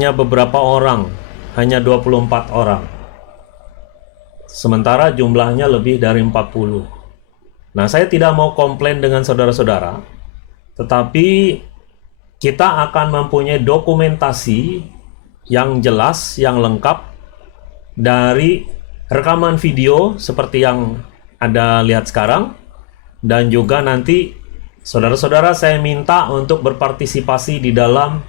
hanya beberapa orang, hanya 24 orang. Sementara jumlahnya lebih dari 40. Nah, saya tidak mau komplain dengan saudara-saudara, tetapi kita akan mempunyai dokumentasi yang jelas, yang lengkap dari rekaman video seperti yang Anda lihat sekarang, dan juga nanti saudara-saudara saya minta untuk berpartisipasi di dalam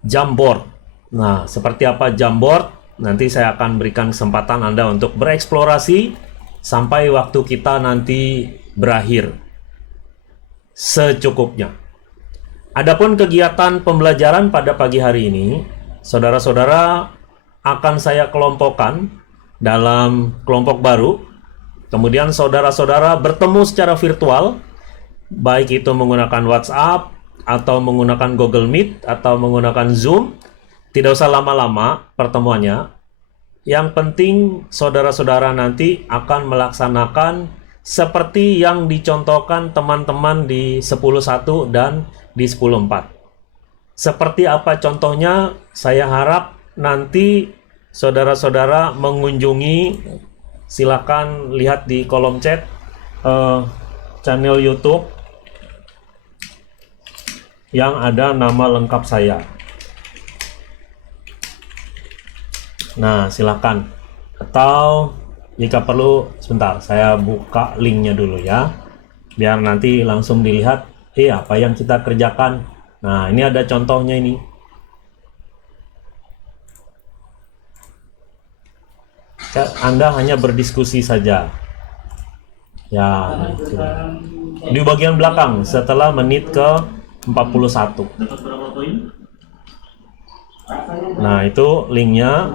Jamboard. Nah, seperti apa Jamboard? Nanti saya akan berikan kesempatan Anda untuk bereksplorasi sampai waktu kita nanti berakhir secukupnya. Adapun kegiatan pembelajaran pada pagi hari ini, saudara-saudara akan saya kelompokkan dalam kelompok baru. Kemudian saudara-saudara bertemu secara virtual, baik itu menggunakan WhatsApp, atau menggunakan Google Meet, atau menggunakan Zoom. Tidak usah lama-lama pertemuannya. Yang penting saudara-saudara nanti akan melaksanakan seperti yang dicontohkan teman-teman di 10.1 dan di 10.4. Seperti apa contohnya, saya harap nanti saudara-saudara mengunjungi, silakan lihat di kolom chat channel YouTube yang ada nama lengkap saya. Nah, silakan. Atau jika perlu, sebentar, saya buka linknya dulu ya, biar nanti langsung dilihat apa yang kita kerjakan. Nah, ini ada contohnya ini. Anda hanya berdiskusi saja. Ya, itu. Di bagian belakang setelah menit ke 41. Nah, itu linknya.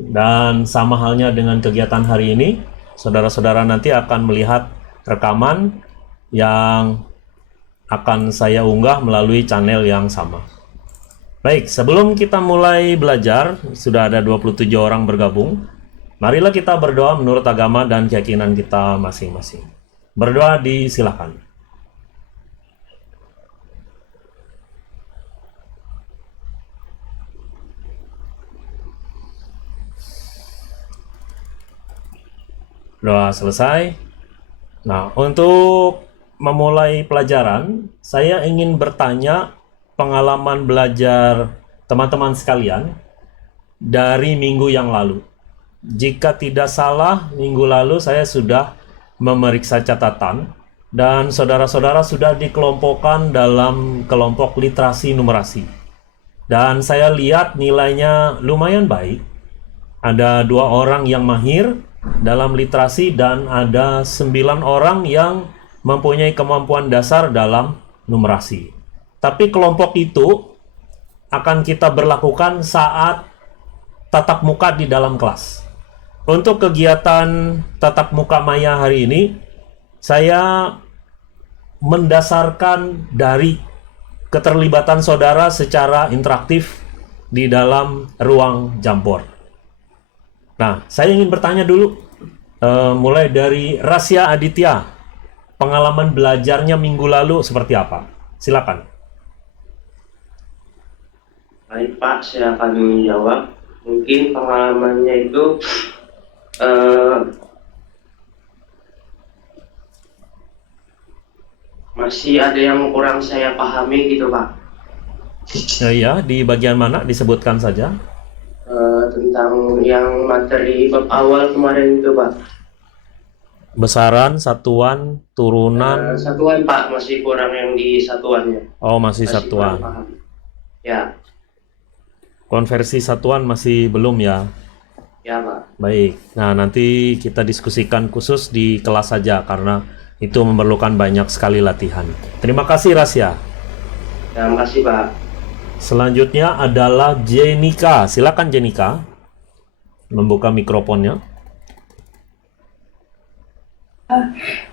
Dan sama halnya dengan kegiatan hari ini, saudara-saudara nanti akan melihat rekaman yang akan saya unggah melalui channel yang sama. Baik, sebelum kita mulai belajar, sudah ada 27 orang bergabung. Marilah kita berdoa menurut agama dan keyakinan kita masing-masing. Berdoa disilakan. Doa selesai. Nah, untuk memulai pelajaran, saya ingin bertanya pengalaman belajar teman-teman sekalian dari minggu yang lalu. Jika tidak salah, minggu lalu saya sudah memeriksa catatan dan saudara-saudara sudah dikelompokkan dalam kelompok literasi numerasi. Dan saya lihat nilainya lumayan baik. Ada 2 orang yang mahir dalam literasi dan ada 9 orang yang mempunyai kemampuan dasar dalam numerasi. Tapi kelompok itu akan kita berlakukan saat tatap muka di dalam kelas. Untuk kegiatan tatap muka maya hari ini, saya mendasarkan dari keterlibatan saudara secara interaktif di dalam ruang Jamboard. Nah, saya ingin bertanya dulu, mulai dari Rasya Aditya, pengalaman belajarnya minggu lalu seperti apa? Silakan. Baik Pak, saya akan menjawab. Mungkin pengalamannya itu masih ada yang kurang saya pahami gitu Pak. Ya, di bagian mana disebutkan saja? Tentang yang materi bab awal kemarin itu Pak. Besaran, satuan, turunan. Satuan Pak, masih kurang yang di satuannya. Oh, masih satuan. Ya. Konversi satuan masih belum ya? Ya Pak. Baik, nah nanti kita diskusikan khusus di kelas saja karena itu memerlukan banyak sekali latihan. Terima kasih Rasya. Terima kasih Pak. Selanjutnya adalah Jenika. Silakan Jenika membuka mikrofonnya.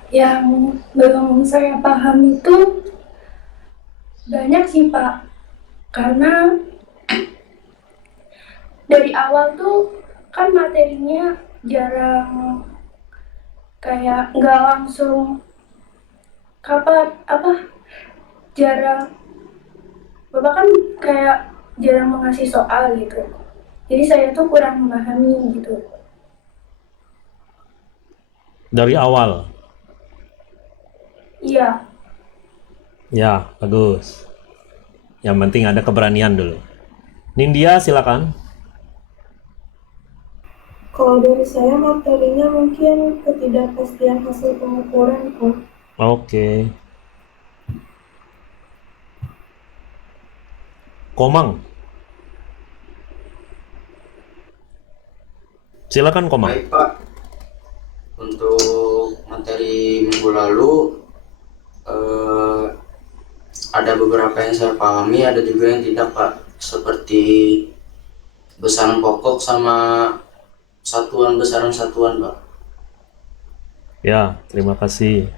Yang belum saya paham itu banyak sih Pak, karena dari awal tuh kan materinya jarang, kayak nggak langsung jarang Bapak kan kayak jarang mengasih soal gitu. Jadi saya tuh kurang memahami gitu. Dari awal. Iya, Ya, bagus. Yang penting ada keberanian dulu. Nindya, silakan. Kalau dari saya materinya mungkin ketidakpastian hasil pengukuran, Pak. Oke. Komang. Silakan Komang. Baik Pak, untuk materi minggu lalu ada beberapa yang saya pahami, ada juga yang tidak Pak. Seperti besaran pokok sama besaran satuan Pak. Ya, terima kasih.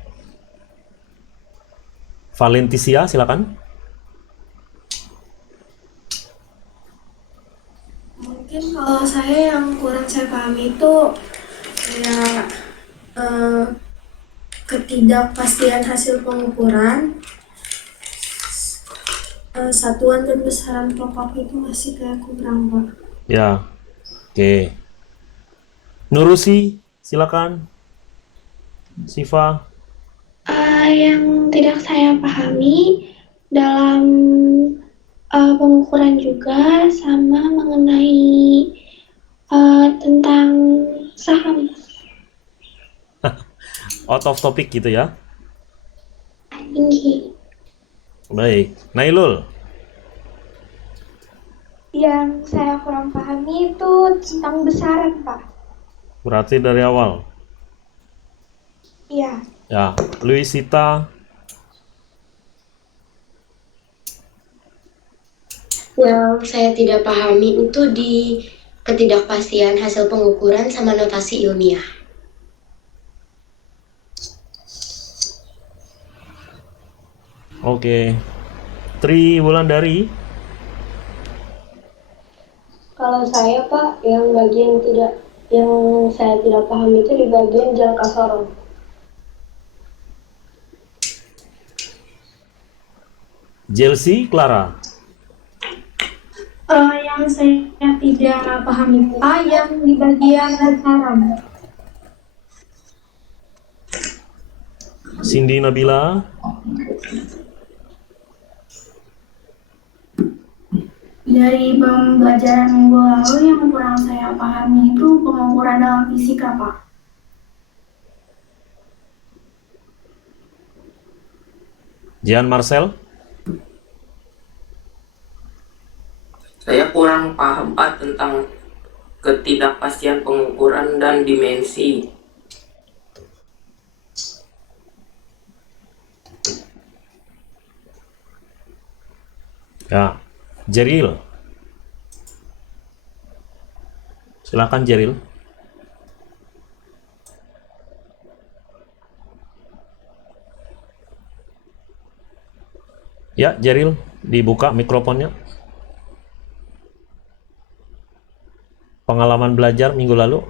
Valentisia, silakan. Mungkin kalau saya yang kurang saya pahami itu kayak ketidakpastian hasil pengukuran, satuan dan besaran pokok itu masih kayak kurang, Pak. Ya, oke. Nurusi, silakan. Siva. Yang tidak saya pahami dalam pengukuran juga sama mengenai tentang saham Out of topic gitu ya. tinggi. Baik. Nailul. Yang saya kurang pahami itu tentang besaran, Pak. Berarti dari awal. Iya. Ya, Luisita. Yang saya tidak pahami itu di ketidakpastian hasil pengukuran sama notasi ilmiah. Oke. Tri Wulandari. Kalau saya Pak, yang saya tidak paham itu di bagian jangka sorong. Jelsi Clara. Yang saya tidak pahami Pak, yang di bagian besaran. Cindy Nabila. dari pembelajaran minggu lalu yang kurang saya pahami itu pengukuran dalam fisika, Pak. Jian Marcel. Saya kurang paham Pak tentang ketidakpastian pengukuran dan dimensi. Ya, Jeril. Silakan Jeril. Ya, Jeril, dibuka mikrofonnya. Pengalaman belajar minggu lalu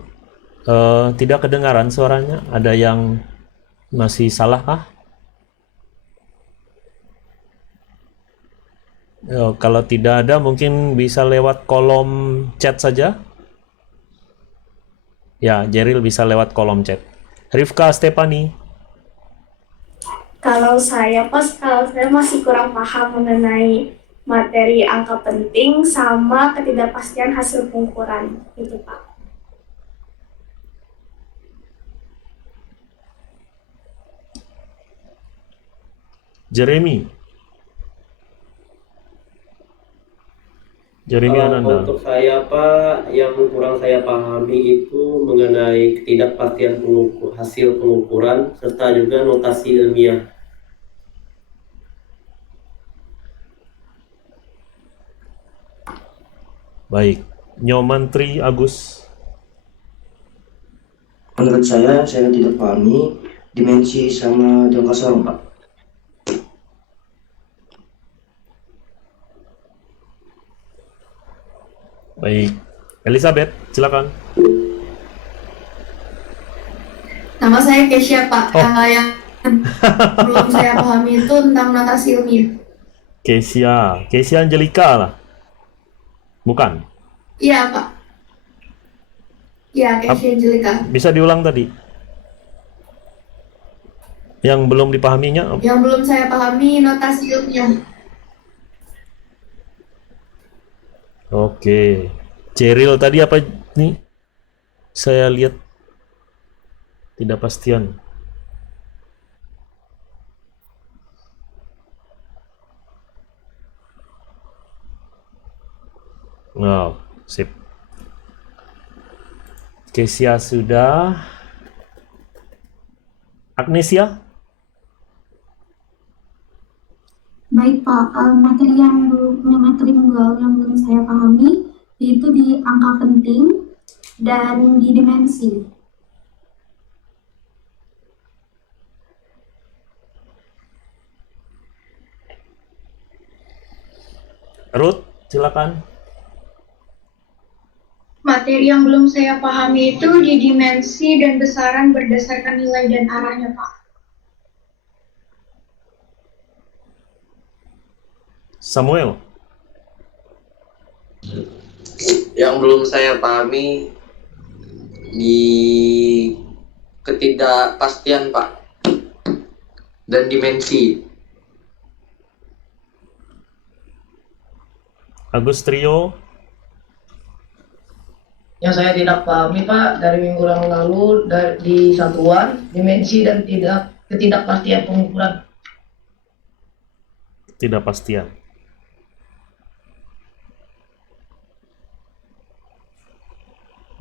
tidak kedengaran suaranya. Ada yang masih salah kah? Kalau tidak ada, mungkin bisa lewat kolom chat saja. Ya, Jeril bisa lewat kolom chat. Rifka Stepani. Kalau saya masih kurang paham mengenai materi angka penting sama ketidakpastian hasil pengukuran itu, Pak. Jeremy. Jeremy Ananda. Untuk saya Pak, yang kurang saya pahami itu mengenai ketidakpastian hasil pengukuran serta juga notasi ilmiah. Baik, Nyomantri Agus. Menurut saya tidak pahami dimensi sama jangka sorong, Pak. Baik, Elizabeth, silakan. Nama saya Kesha, Pak. Yang belum saya pahami itu tentang notasi ilmiah. Kesia Angelika lah. Bukan. Iya, Pak. Iya, Kesia Angelika. Bisa diulang tadi? Yang belum dipahaminya? Yang belum saya pahami notasi ilmiah. Oke. Ceril tadi apa nih? Saya lihat tidak pastian. Oh, sip. Kesia sudah. Agnesia? Baik Pak, materi tunggal yang belum saya pahami yaitu di angka penting dan di dimensi. Ruth, silakan. Materi yang belum saya pahami itu di dimensi dan besaran berdasarkan nilai dan arahnya Pak. Samuel. Yang belum saya pahami di ketidakpastian Pak dan dimensi. Agus Trio. Yang saya tidak pahami Pak dari minggu yang lalu di satuan, dimensi dan ketidakpastian pengukuran. Ketidakpastian.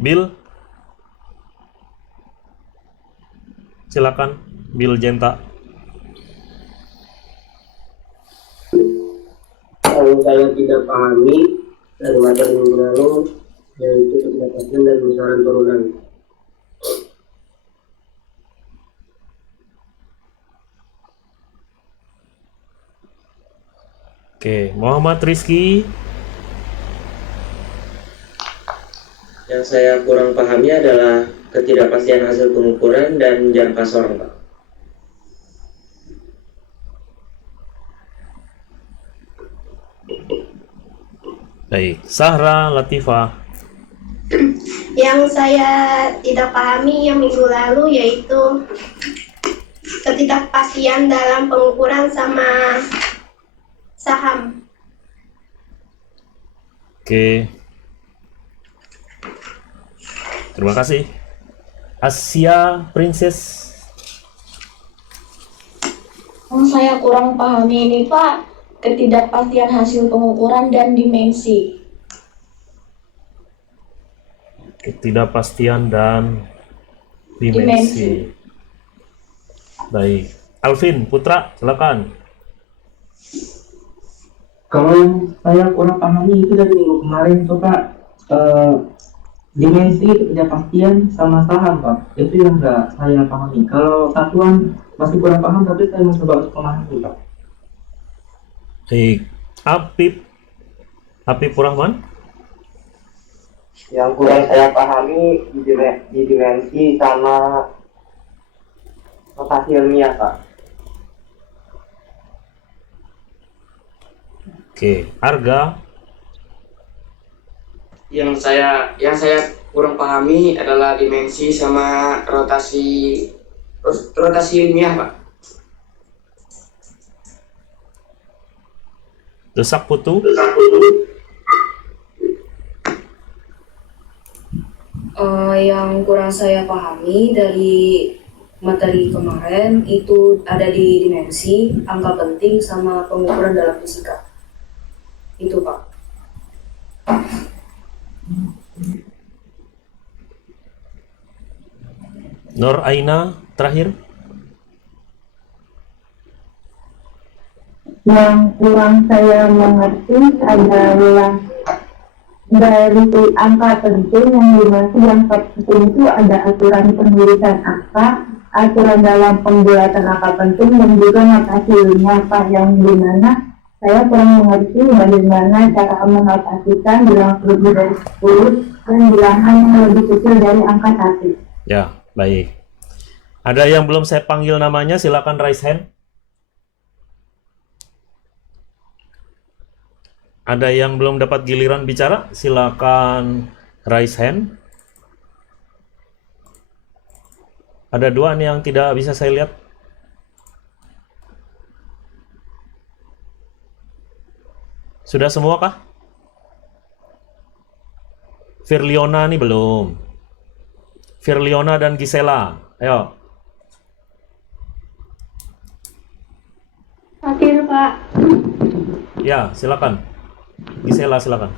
Bill. Silakan, Bill Jenta. Yang saya tidak pahami dari materi minggu lalu yaitu ketidakpastian dan besaran turunan. Oke, Muhammad Rizky. Yang saya kurang pahami adalah ketidakpastian hasil pengukuran dan jangka sorong, Pak. Baik, Sahra Latifah. Yang saya tidak pahami yang minggu lalu yaitu ketidakpastian dalam pengukuran sama saham. Oke. Terima kasih. Asia Princess. Yang saya kurang pahami ini Pak, ketidakpastian hasil pengukuran dan dimensi. Ketidakpastian dan dimensi. Baik. Alvin Putra, silakan. Kalau yang saya kurang pahami itu dari minggu kemarin tuh Pak, dimensi ketidakpastian sama saham Pak, itu yang nggak saya pahami. Kalau satuan masih kurang paham, tapi saya mencoba untuk memahami Pak. Baik. Apip Rahman. Yang kurang saya pahami di dimensi sama notasi ilmiah Pak. Oke, Arga. Yang saya kurang pahami adalah dimensi sama rotasi ilmiah, Pak. Desak Putu. Yang kurang saya pahami dari materi kemarin itu ada di dimensi, angka penting, sama pengukuran dalam fisika. Itu Pak. Nur Aina terakhir. Yang kurang saya mengerti adalah dari angka penting yang dimaksud yang penting itu ada aturan penulisan angka, aturan dalam pembuatan angka penting, dan juga notasi ilmiah Pak, yang dimana saya kurang mengerti bagaimana cara menotasikan bilangan lebih dari 10 dan bilangan yang lebih kecil dari angka 1. Ya, baik. Ada yang belum saya panggil namanya, silakan raise hand. Ada yang belum dapat giliran bicara? Silakan raise hand. Ada 2 nih yang tidak bisa saya lihat. Sudah semua kah? Firliona nih belum. Firliona dan Gisela. Ayo. Hadir, Pak. Ya, silakan. Gisela, silakan.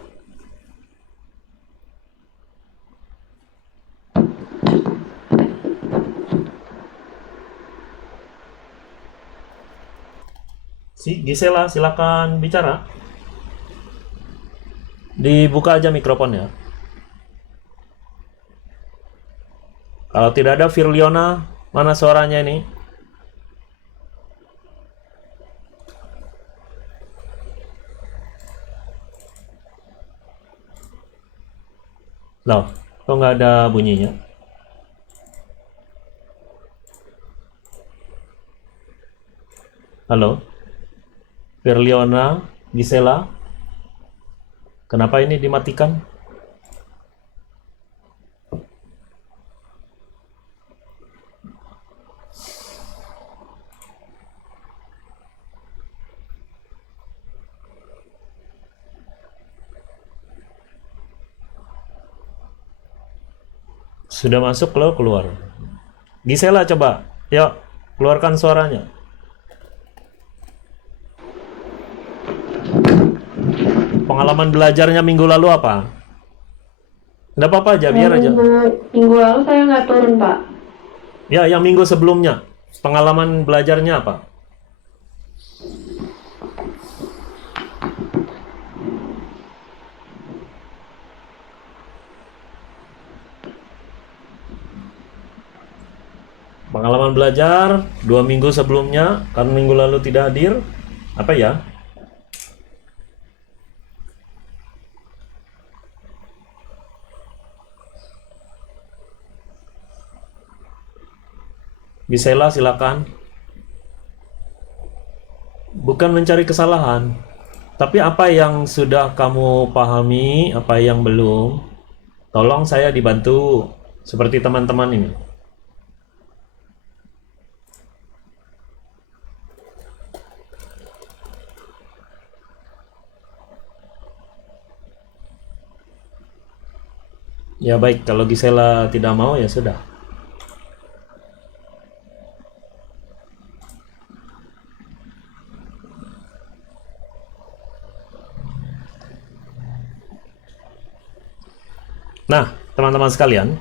Gisela, silakan bicara. Dibuka aja mikrofonnya. Kalau tidak ada Firliona, mana suaranya ini? Loh, kok nggak ada bunyinya? Halo? Firliona, Gisela? Kenapa ini dimatikan? Sudah masuk, lo keluar. Gisela coba, yuk keluarkan suaranya. Pengalaman belajarnya minggu lalu apa? Nggak apa-apa aja, biar aja. Minggu lalu saya nggak turun, Pak. Ya, yang minggu sebelumnya. Pengalaman belajarnya apa? Pengalaman belajar 2 minggu sebelumnya, karena minggu lalu tidak hadir. Apa ya? Gisela, silakan. Bukan mencari kesalahan, tapi apa yang sudah kamu pahami, apa yang belum, tolong saya dibantu seperti teman-teman ini. Ya baik, kalau Gisela tidak mau ya sudah. Nah, teman-teman sekalian,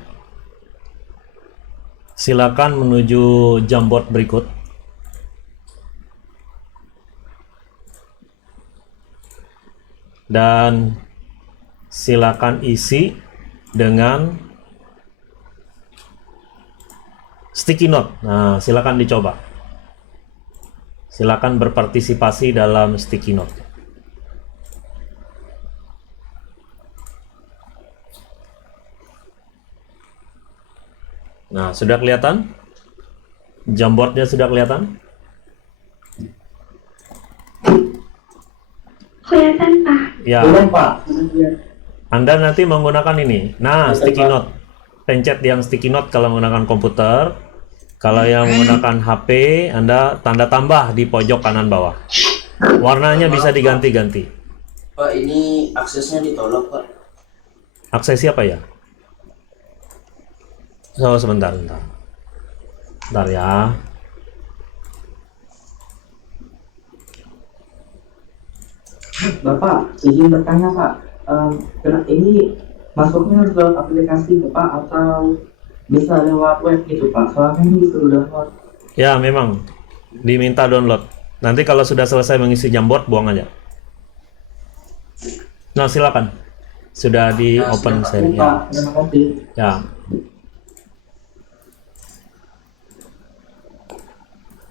silakan menuju Jamboard berikut. Dan silakan isi dengan sticky note. Nah, silakan dicoba. Silakan berpartisipasi dalam sticky note. Nah, sudah kelihatan? Jamboardnya sudah kelihatan? Kelihatan, Pak. Ya. Belum, Pak. Anda nanti menggunakan ini. Nah, sticky note. Pencet yang sticky note kalau menggunakan komputer. Kalau yang menggunakan HP, Anda tanda tambah di pojok kanan bawah. Warnanya bisa diganti-ganti. Pak, ini aksesnya ditolak, Pak. Akses siapa ya? So, sebentar. Bentar ya. Bapak, izin bertanya, Pak. Ini masuknya lewat aplikasi, Pak, atau bisa lewat web gitu, Pak? Soalnya ini disuruh download. Ya, memang diminta download. Nanti kalau sudah selesai mengisi Jamboard, buang aja. Nah, silakan. Sudah di open share ya. Terima kasih. Ya.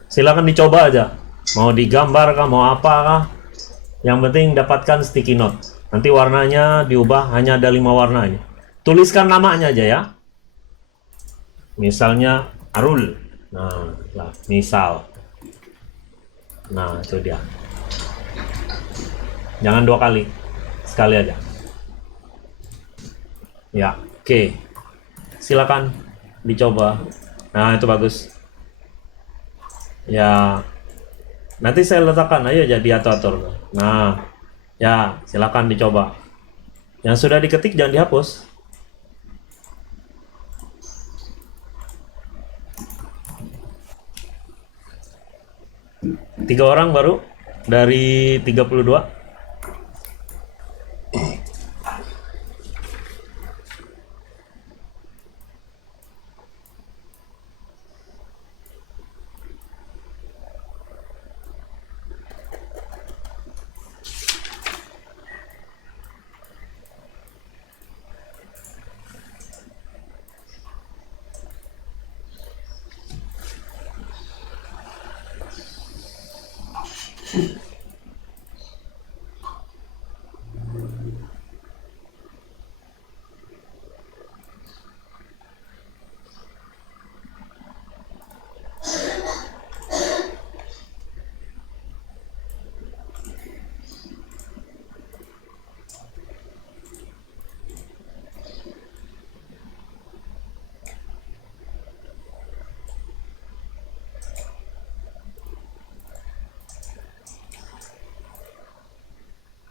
Silakan dicoba aja. Mau digambar kah, mau apa kah? Yang penting dapatkan sticky note. Nanti warnanya diubah, hanya ada 5 warna ini. Tuliskan namanya aja ya. Misalnya Arul. Nah, misal. Nah, itu dia. Jangan 2 kali. sekali aja. Ya, oke. Silakan dicoba. Nah, itu bagus. Ya, nanti saya letakkan aja jadi atur-atur. Nah, ya, silakan dicoba. Yang sudah diketik jangan dihapus. Tiga orang baru dari 32.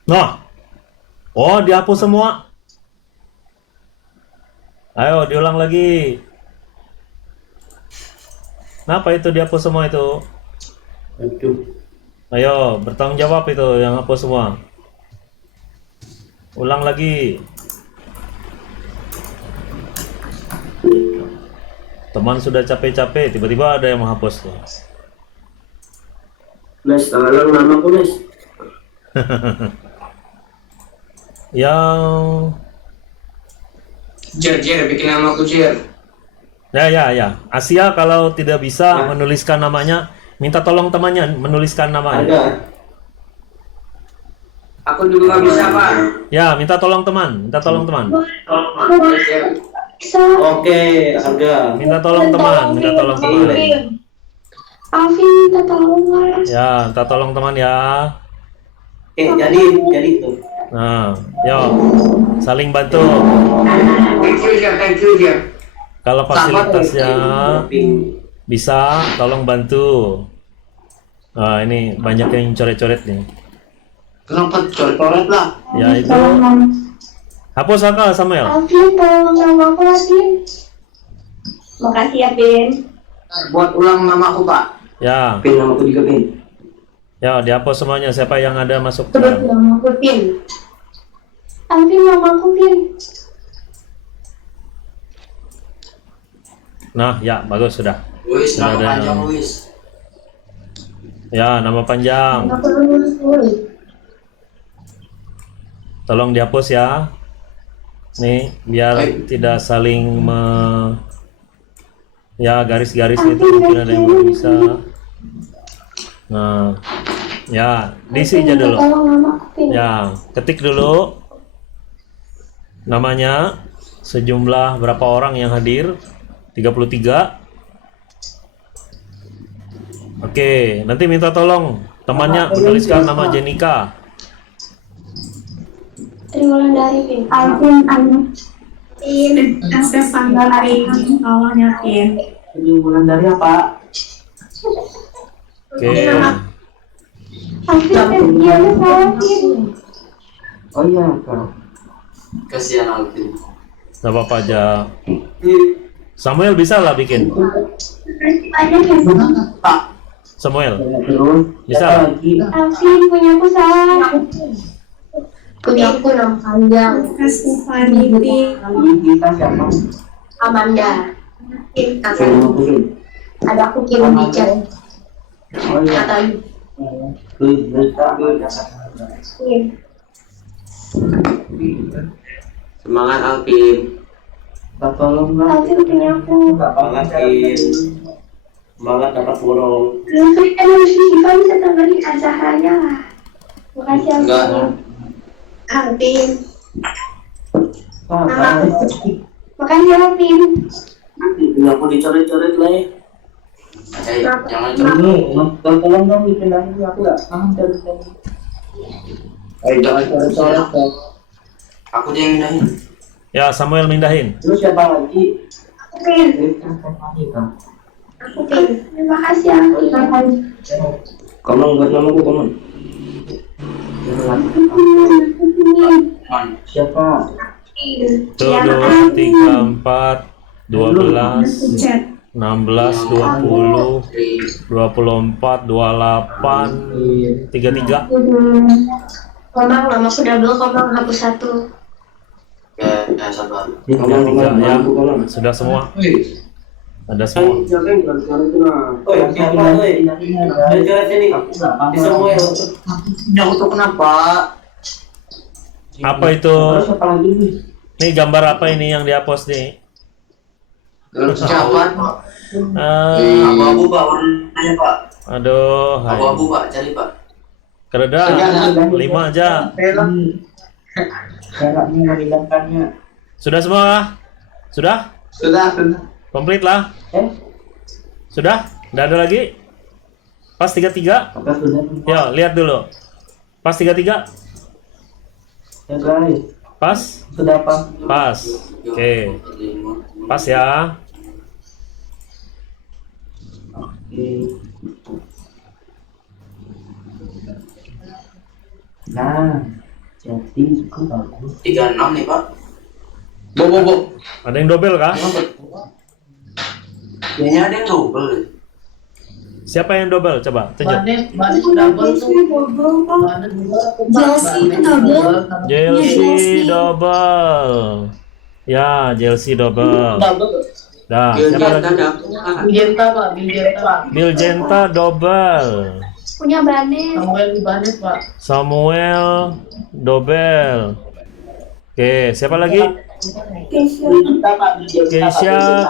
Nah, oh dihapus semua. Ayo diulang lagi. Kenapa itu dihapus semua itu? Aduh. Ayo bertanggung jawab itu yang hapus semua. Ulang lagi. Teman sudah capek-capek, tiba-tiba ada yang menghapus tuh. Nes, tolong namaku Nes. Yang Jer, bikin nama aku Jer. ya. Asia kalau tidak bisa menuliskan namanya, minta tolong temannya menuliskan namanya. Ada. Aku juga nggak bisa, Pak. Ya, minta tolong teman. Oke, ada. Minta tolong teman. Alvin minta tolong Mas. Ya, minta tolong teman ya. Jadi itu. Nah, yuk, saling bantu. Thank you, Jer. Kalau fasilitasnya bisa, tolong bantu. Nah, ini banyak yang coret-coret nih. Kenapa coret-coret lah? Ya itu. Hapus Aka, Samuel. Alvin tolong nama aku Alvin. Makasih ya, Pin. Buat ulang namaku, Pak. Ya. Pin namaku juga Pin. Ya, dihapus semuanya. Siapa yang ada masuk? Nama aku Pin. Alvin nama aku Pin. Nah, ya bagus sudah. Luis, Sudah nama ada. panjang Luis. Ya, nama panjang. Aku lulus Luis. Tolong dihapus ya. Nih, biar tidak saling ya garis-garis itu mungkin ada yang belum bisa. Nah, ya diisi aja dulu. Tolong nama aku Pin. Ya, ketik dulu namanya, sejumlah berapa orang yang hadir? 33. Oke, nanti minta tolong temannya menuliskan nama Jenika. Triwulan dari Pin. Alvin, Pin, Stefan dari awalnya, Pin. Triwulan dari apa? Oke. Alvin, dia salah Pin. Oh iya, Kak. Kasihan Alvin. Gak apa-apa aja. Samuel bisa lah bikin. Banyak ya. Samuel Terus bisa. Alvin punya aku salah. Punya aku nama panjang. Stefani, Pin. Kita siapa? Amanda. Ada aku kirim di chat. Oh iya. Katanya. Semangat Alvin. Tolong lah. Alvin punya aku. Semangat Pin. Semangat dapat borong. Alvin kan harus bisa tambahin acaranya lah. Makasih Alvin. Alvin. Makasih Alvin. Aku dicoret-coret lah ya. Jangan Tolong dong bikin lagi aku nggak paham dari sini. Jangan coret-coret. Aku dia yang mindahin. Ya, Samuel mindahin. Terus siapa lagi? Pin. Aku Pin. Terima kasih Angki. Komang buat namaku komang. Siapa? 1, 2, 3, 4, 12, 16, 20, 24, 28, 33. Komang, mamaku double komang hapus 1. Ya, sabar. 33 ya. Sudah semua? Ada semua. Oh, siapa oi? Jalan sini. Di Samuel. Ini aku tuh kenapa? Apa itu? Terus siapa lagi nih? Nih gambar apa ini yang dihapus nih? Siapa? Abu-abu Pak, warnanya Pak. Aduh, hai. Abu-abu Pak, cari Pak. Kereda 5 aja. Caranya menghilangkannya. Sudah semua kah? Sudah? Sudah. Komplit lah. Sudah? Nggak ada lagi? Pas 33? Apakah sudah? Yo, lihat dulu. Pas 33? Ya guys. Pas? Sudah pas. Pas. Oke. Pas ya. Oke. Nah, jadi cukup bagus. 36 nih Pak. Bo. Ada yang double kah? Kayaknya ada yang double. Siapa yang double? Coba tunjuk. Banes double tuh. Chelsea double. Chelsea double. Ya, Chelsea double. Dah, siapa lagi? Biljenta Pak, Biljenta. Biljenta double. Punya Banes. Samuel di Banes Pak. Samuel double. Oke, siapa lagi?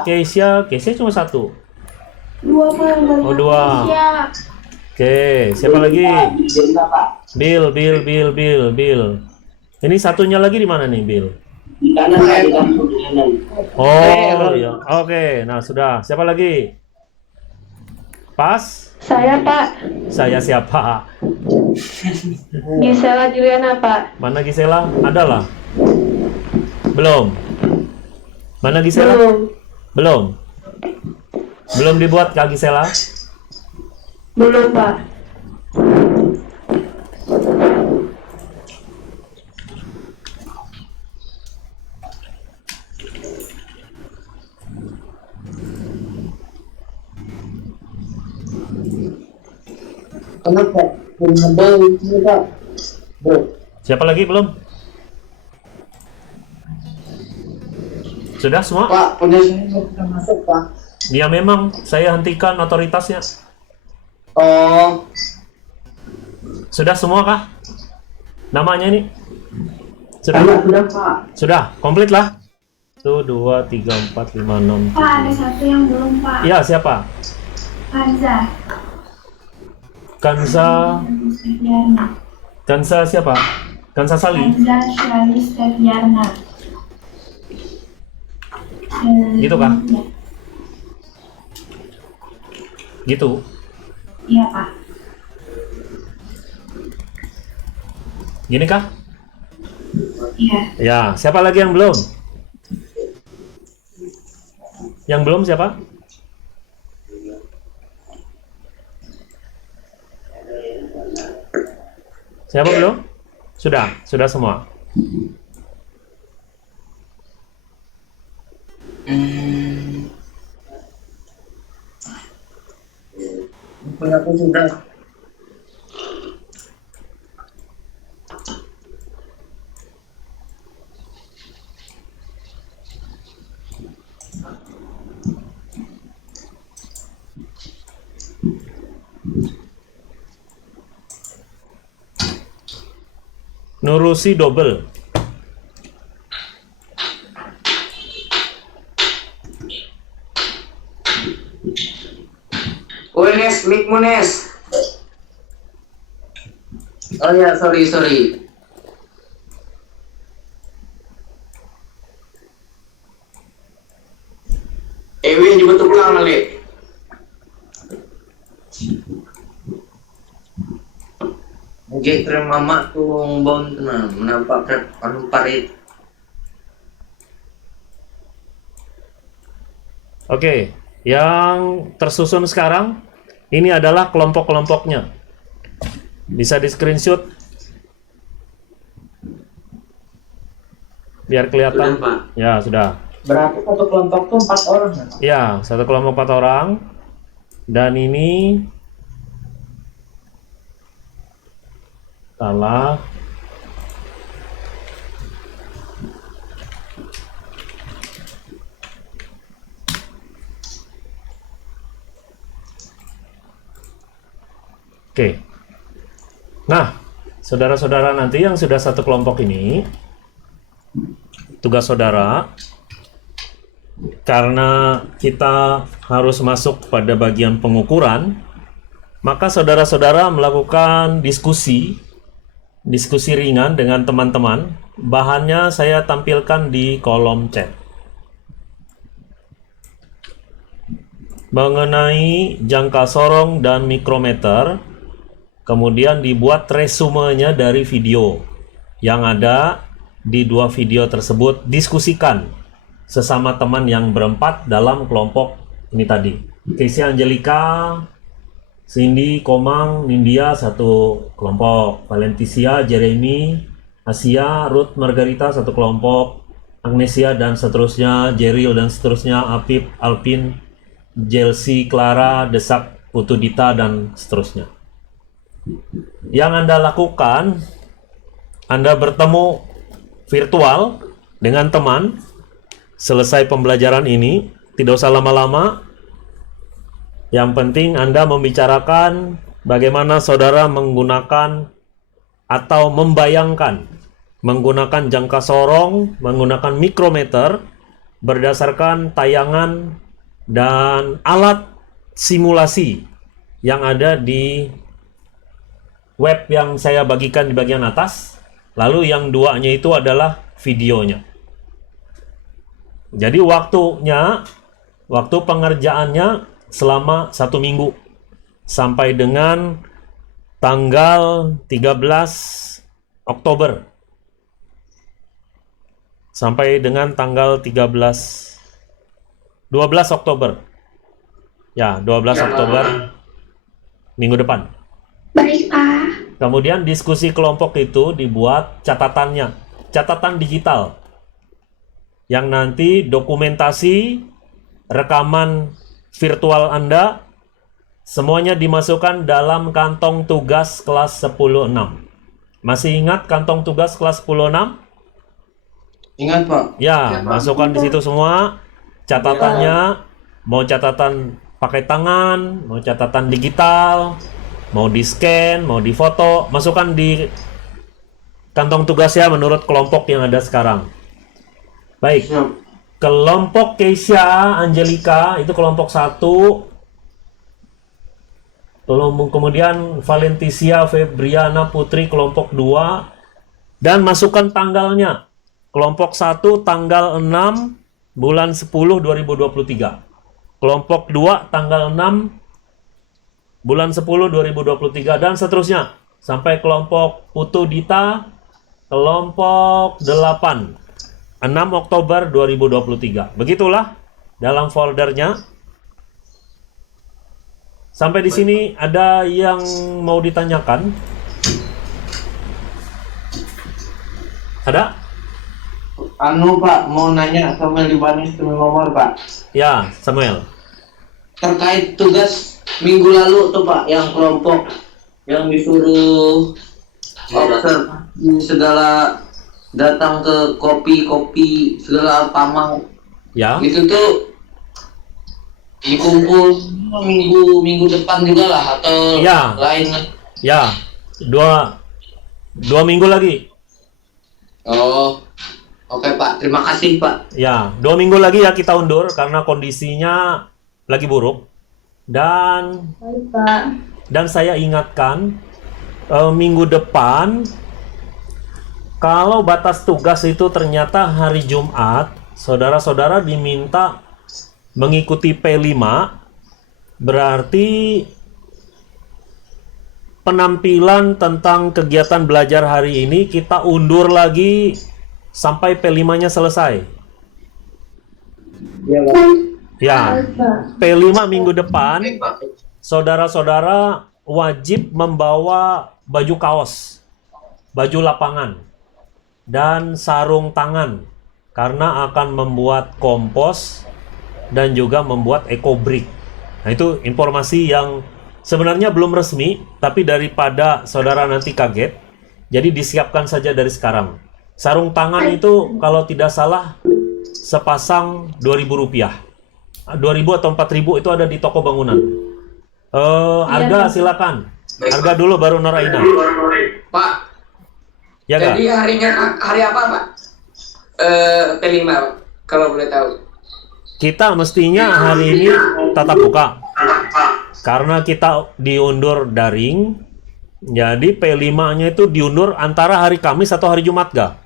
Keisha cuma 1. 2 Pak yang paling Oh, 2. Oke, siapa lagi? Bill. Ini satunya lagi di mana nih, Bill? Di kanan. Oh, ya. Oke, nah sudah. Siapa lagi? Pas? Saya Pak. Saya siapa? Gisela Juliana Pak. Mana Gisela? Ada lah. Belum. Mana Gisela? Belum. Belum dibuat Kak Gisela? Belum Pak. Kenapa? Double ini Pak. Siapa lagi belum? Sudah semua? Pak, punya saya bisa masuk Pak. Ya memang saya hentikan otoritasnya. Oh. Sudah semua kah? Namanya ini? Sudah? Sudah Pak. Sudah, komplit lah. 1, 2, 3, 4, 5, 6, 7. Pak, ada satu yang belum Pak. Iya, siapa? Kanza. Kansa siapa? Kansa Sali? Kanza Shirley Steviarna. Gitu kah? Gitu? Iya Pak. Gini kah? Iya. Ya, siapa lagi yang belum? Yang belum siapa? Siapa belum? Sudah semua. Aku sudah. Nurusi double. Nes, mikmu Nes. Oh ya, sorry. Ewi juga tukang kali. Oke, krem mama tuh bau tenang, menampak krem anu parit Oke, yang tersusun sekarang ini adalah kelompok-kelompoknya. Bisa di screenshot biar kelihatan. Sudah, Pak. Ya, sudah. Berarti satu kelompok tuh 4 orang ya? Ya, satu kelompok 4 orang. Dan ini salah. Oke. Nah, saudara-saudara nanti yang sudah satu kelompok ini, tugas saudara, karena kita harus masuk pada bagian pengukuran, maka saudara-saudara melakukan diskusi ringan dengan teman-teman. Bahannya saya tampilkan di kolom chat. Mengenai jangka sorong dan mikrometer, kemudian dibuat resumenya dari video yang ada di 2 video tersebut. Diskusikan sesama teman yang berempat dalam kelompok ini tadi. Casey, Angelica, Cindy, Komang, Nindya satu kelompok, Valenticia, Jeremy, Asia, Ruth, Margarita satu kelompok, Agnesia dan seterusnya, Jeril dan seterusnya, Apip, Alpin, Jelsi, Clara, Desak, Putu Dita dan seterusnya. Yang Anda lakukan, Anda bertemu virtual dengan teman. Selesai pembelajaran ini, tidak usah lama-lama. Yang penting Anda membicarakan bagaimana saudara menggunakan atau membayangkan menggunakan jangka sorong, menggunakan mikrometer berdasarkan tayangan dan alat simulasi yang ada di web yang saya bagikan di bagian atas. Lalu yang 2-nya itu adalah videonya. Jadi waktu pengerjaannya selama 1 minggu sampai dengan tanggal 13 Oktober. Sampai dengan tanggal 12 Oktober. Ya, 12 Oktober minggu depan. Baik, Pak. Kemudian diskusi kelompok itu dibuat catatannya, catatan digital, yang nanti dokumentasi rekaman virtual Anda semuanya dimasukkan dalam kantong tugas kelas 10-6. Masih ingat kantong tugas kelas 10-6? Ingat, Pak. Ya, masukkan di situ semua catatannya, mau catatan pakai tangan, mau catatan digital, mau di scan, mau di foto, masukkan di kantong tugasnya menurut kelompok yang ada sekarang. Baik, kelompok Keisha, Angelica itu kelompok 1. Kemudian Valenticia, Febriana, Putri kelompok 2. Dan masukkan tanggalnya. Kelompok 1 tanggal 6 bulan 10 2023. Kelompok 2 tanggal 6 bulan 10 2023 dan seterusnya sampai kelompok Putu Dita kelompok 8 6 Oktober 2023. Begitulah dalam foldernya. Sampai di sini ada yang mau ditanyakan? Ada? Pak, mau nanya Samuel Libanis nomor, Pak. Ya, Samuel. Terkait tugas minggu lalu tuh, Pak, yang kelompok yang disuruh observasi segala, datang ke kopi segala Alfamart. Ya. Itu tuh dikumpul minggu depan juga lah atau ya. Lain? Ya, dua minggu lagi. Oh, oke, Pak. Terima kasih, Pak. Ya, 2 minggu lagi ya kita undur karena kondisinya lagi buruk. Dan Baik, Pak. Dan saya ingatkan minggu depan kalau batas tugas itu ternyata hari Jumat, saudara-saudara diminta mengikuti P5, berarti penampilan tentang kegiatan belajar hari ini kita undur lagi sampai P5-nya selesai. Iya, Pak. Ya, P5 minggu depan, saudara-saudara wajib membawa baju kaos, baju lapangan, dan sarung tangan, karena akan membuat kompos dan juga membuat eco-brick. Nah, itu informasi yang sebenarnya belum resmi, tapi daripada saudara nanti kaget, jadi disiapkan saja dari sekarang. Sarung tangan itu kalau tidak salah sepasang Rp2.000. 2.000 atau 4.000 itu ada di toko bangunan. Arga silakan. Arga dulu baru Noraina. Pak, Ya Kak? jadi hari apa Pak? P5 Pak, kalau boleh tahu. Kita mestinya hari ini tatap muka. Karena kita diundur daring, jadi P5-nya itu diundur antara hari Kamis atau hari Jumat, Ga?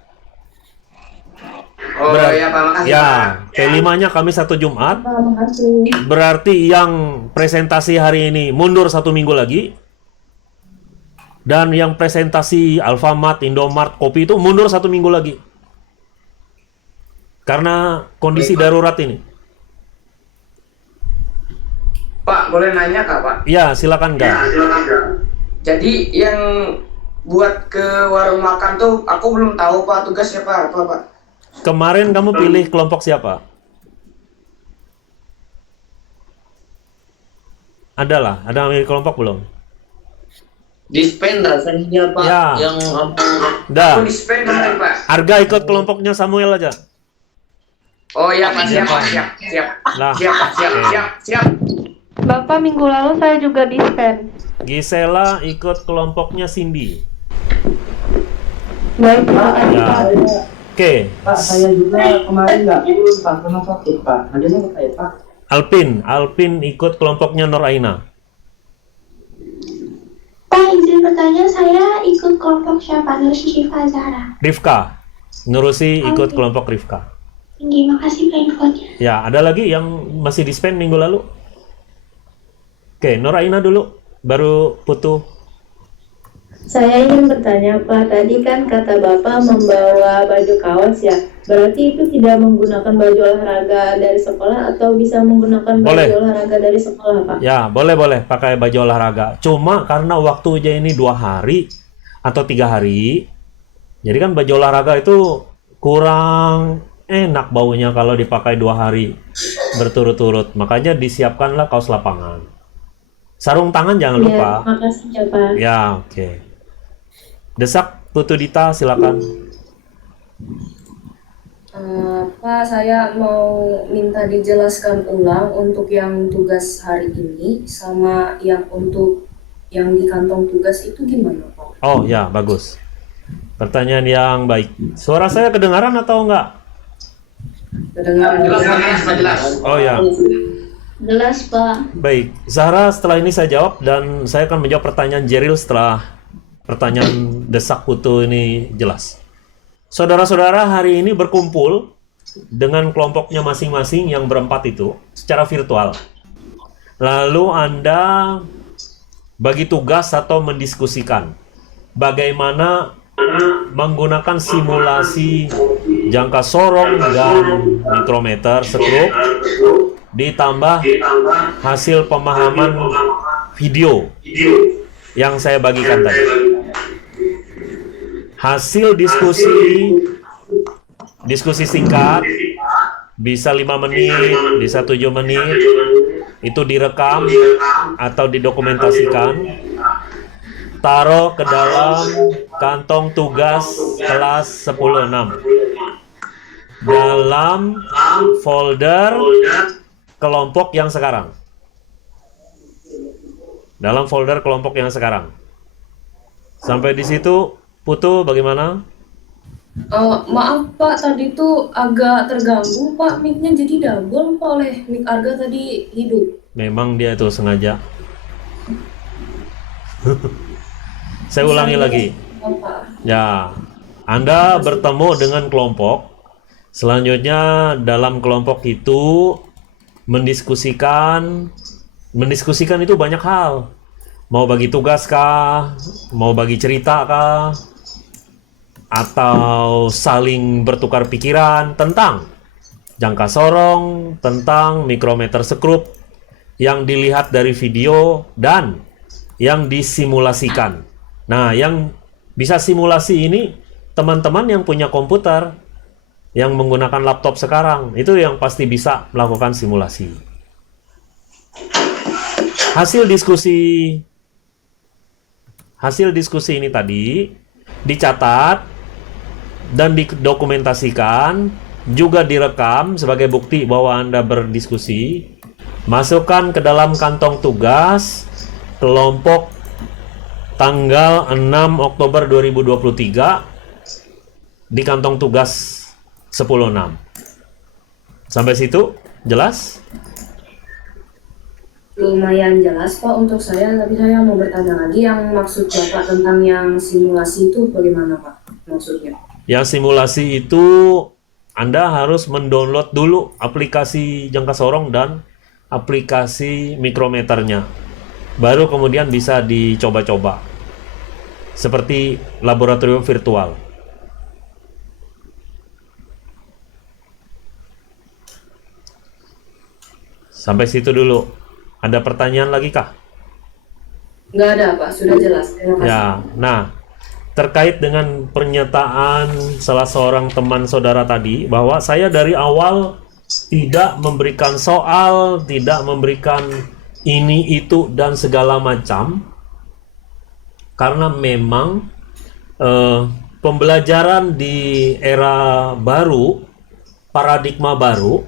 Oh ya Pak, makasih Ya, Pak. P5-nya Kamis atau Jumat. Berarti yang presentasi hari ini mundur 1 minggu lagi. Dan yang presentasi Alfamart, Indomart, Kopi itu mundur 1 minggu lagi. Karena kondisi darurat ini. Pak, boleh nanya Kak Pak? Ya, silakan Ga. Jadi yang buat ke warung makan tuh aku belum tahu Pak tugasnya Pak apa Pak? Kemarin kamu pilih kelompok siapa? Ada milih kelompok belum? Dispen rasanya Pak, Ya. yang Dah. Aku dispen Pak. Arga ikut kelompoknya Samuel aja. Oh ya Pak, siap Pak, siap. Lah. Siap Pak, siap. Bapak minggu lalu saya juga dispen. Gisela ikut kelompoknya Cindy. Baik Pak. Ya. Oke. Pak, saya juga kemarin nggak lulus Pak, karena sakit Pak. Adanya ke saya Pak. Alpin ikut kelompoknya Noraina. Pak, izin bertanya, saya ikut kelompok siapa? Nur Syifa Zahra. Rifka. Nurusi ikut kelompok Rifka. Tinggi, makasih Pak infonya. Ya, ada lagi yang masih dispen minggu lalu? Oke, Noraina dulu, baru Putu. Saya ingin bertanya Pak, tadi kan kata Bapak membawa baju kaos ya, berarti itu tidak menggunakan baju olahraga dari sekolah atau bisa menggunakan baju Boleh. olahraga dari sekolah Pak? Ya, boleh pakai baju olahraga. Cuma karena waktunya ini 2 hari atau 3 hari, jadi kan baju olahraga itu kurang enak baunya kalau dipakai 2 hari berturut-turut. Makanya disiapkanlah kaos lapangan. Sarung tangan jangan lupa. Ya, makasih ya Pak. Ya, oke. Desak Putu Dita, silakan. Pak, saya mau minta dijelaskan ulang untuk yang tugas hari ini sama yang untuk yang di kantong tugas itu gimana Pak? Oh ya, bagus. Pertanyaan yang baik. Suara saya kedengaran atau enggak? Kedengaran. Jelas. Oh ya. Jelas Pak. Baik, Zahra setelah ini saya jawab dan saya akan menjawab pertanyaan Jeril setelah pertanyaan Desak Putu ini jelas. Saudara-saudara hari ini berkumpul dengan kelompoknya masing-masing yang berempat itu secara virtual. Lalu Anda bagi tugas atau mendiskusikan bagaimana menggunakan simulasi jangka sorong dan mikrometer stroke ditambah hasil pemahaman video yang saya bagikan tadi. Hasil diskusi singkat bisa 5 menit, bisa 7 menit, itu direkam atau didokumentasikan, taruh ke dalam kantong tugas kelas 10-6 dalam folder kelompok yang sekarang. Dalam folder kelompok yang sekarang. Sampai di situ, Putu bagaimana? Maaf Pak, tadi tuh agak terganggu Pak, mic-nya jadi double Pak oleh mic Arga tadi hidup. Memang dia itu sengaja. Saya ulangi lagi. Ya, Anda bertemu dengan kelompok. Selanjutnya dalam kelompok itu mendiskusikan itu banyak hal. Mau bagi tugas kah? Mau bagi cerita kah? Atau saling bertukar pikiran tentang jangka sorong, tentang mikrometer sekrup yang dilihat dari video dan yang disimulasikan. Nah, yang bisa simulasi ini teman-teman yang punya komputer, yang menggunakan laptop sekarang, itu yang pasti bisa melakukan simulasi. Hasil diskusi ini tadi dicatat dan didokumentasikan, juga direkam sebagai bukti bahwa Anda berdiskusi. Masukkan ke dalam kantong tugas kelompok tanggal 6 Oktober 2023 di kantong tugas 10.6. Sampai situ jelas? Lumayan jelas Pak untuk saya, tapi saya mau bertanya lagi, yang maksud Bapak tentang yang simulasi itu bagaimana Pak maksudnya? Yang simulasi itu Anda harus mendownload dulu aplikasi jangka sorong dan aplikasi mikrometernya. Baru kemudian bisa dicoba-coba. Seperti laboratorium virtual. Sampai situ dulu. Ada pertanyaan lagi kah? Nggak ada Pak, sudah jelas. Terima kasih. Ya, nah, terkait dengan pernyataan salah seorang teman saudara tadi, bahwa saya dari awal tidak memberikan soal, tidak memberikan ini, itu, dan segala macam, karena memang pembelajaran di era baru, paradigma baru,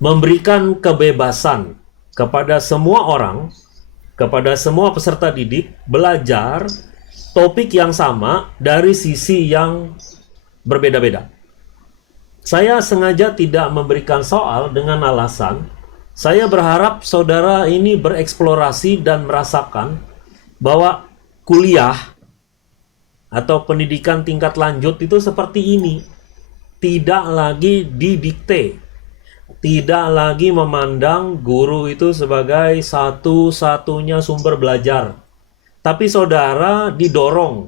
memberikan kebebasan kepada semua orang, kepada semua peserta didik, belajar topik yang sama dari sisi yang berbeda-beda. Saya sengaja tidak memberikan soal dengan alasan saya berharap saudara ini bereksplorasi dan merasakan bahwa kuliah atau pendidikan tingkat lanjut itu seperti ini. Tidak lagi didikte. Tidak lagi memandang guru itu sebagai satu-satunya sumber belajar. Tapi saudara didorong,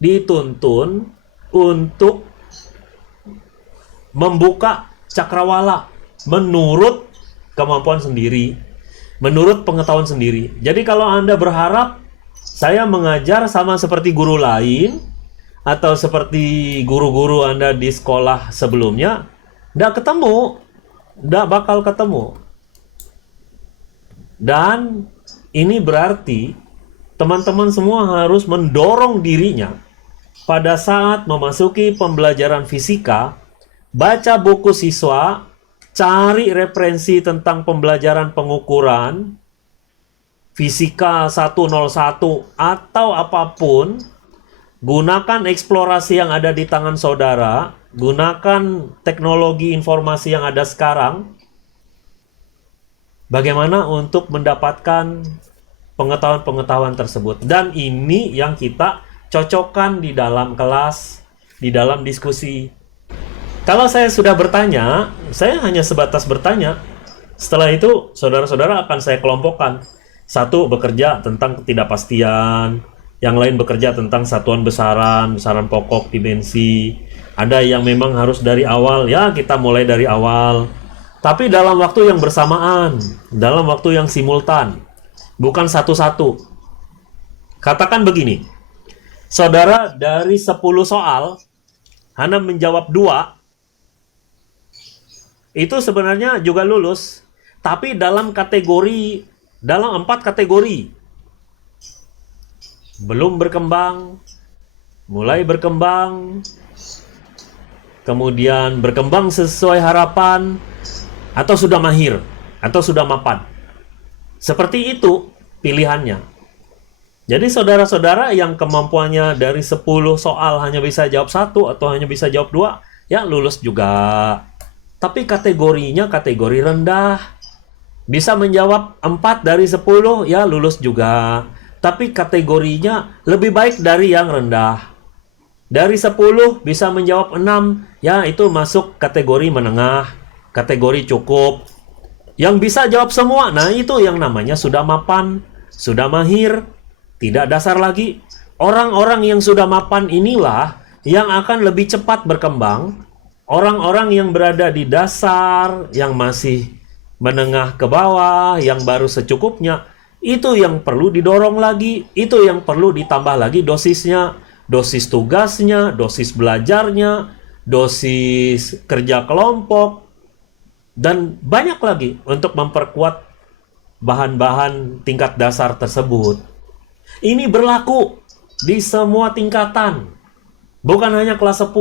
dituntun untuk membuka cakrawala menurut kemampuan sendiri, menurut pengetahuan sendiri. Jadi kalau Anda berharap saya mengajar sama seperti guru lain, atau seperti guru-guru Anda di sekolah sebelumnya, nggak ketemu, nggak bakal ketemu. Dan ini berarti teman-teman semua harus mendorong dirinya pada saat memasuki pembelajaran fisika, baca buku siswa, cari referensi tentang pembelajaran pengukuran, fisika 101 atau apapun, gunakan eksplorasi yang ada di tangan saudara, gunakan teknologi informasi yang ada sekarang, bagaimana untuk mendapatkan pengetahuan-pengetahuan tersebut. Dan ini yang kita cocokkan di dalam kelas, di dalam diskusi. Kalau saya sudah bertanya, saya hanya sebatas bertanya. Setelah itu, saudara-saudara akan saya kelompokkan. Satu bekerja tentang ketidakpastian, yang lain bekerja tentang satuan besaran, besaran pokok, dimensi. Ada yang memang harus dari awal, ya kita mulai dari awal. Tapi dalam waktu yang bersamaan, dalam waktu yang simultan, bukan satu-satu. Katakan begini, saudara dari 10 soal, Hana menjawab 2, itu sebenarnya juga lulus. Tapi dalam 4 kategori. Belum berkembang, mulai berkembang, kemudian berkembang sesuai harapan, atau sudah mahir, atau sudah mapan. Seperti itu pilihannya. Jadi saudara-saudara yang kemampuannya dari 10 soal hanya bisa jawab 1 atau hanya bisa jawab 2, ya lulus juga. Tapi kategorinya kategori rendah. Bisa menjawab 4 dari 10, ya lulus juga. Tapi kategorinya lebih baik dari yang rendah. Dari 10 bisa menjawab 6, ya itu masuk kategori menengah, kategori cukup. Yang bisa jawab semua, nah itu yang namanya sudah mapan, sudah mahir, tidak dasar lagi. Orang-orang yang sudah mapan inilah yang akan lebih cepat berkembang, orang-orang yang berada di dasar, yang masih menengah ke bawah, yang baru secukupnya, itu yang perlu didorong lagi, itu yang perlu ditambah lagi dosisnya, dosis tugasnya, dosis belajarnya, dosis kerja kelompok, dan banyak lagi untuk memperkuat bahan-bahan tingkat dasar tersebut. Ini berlaku di semua tingkatan, bukan hanya kelas 10,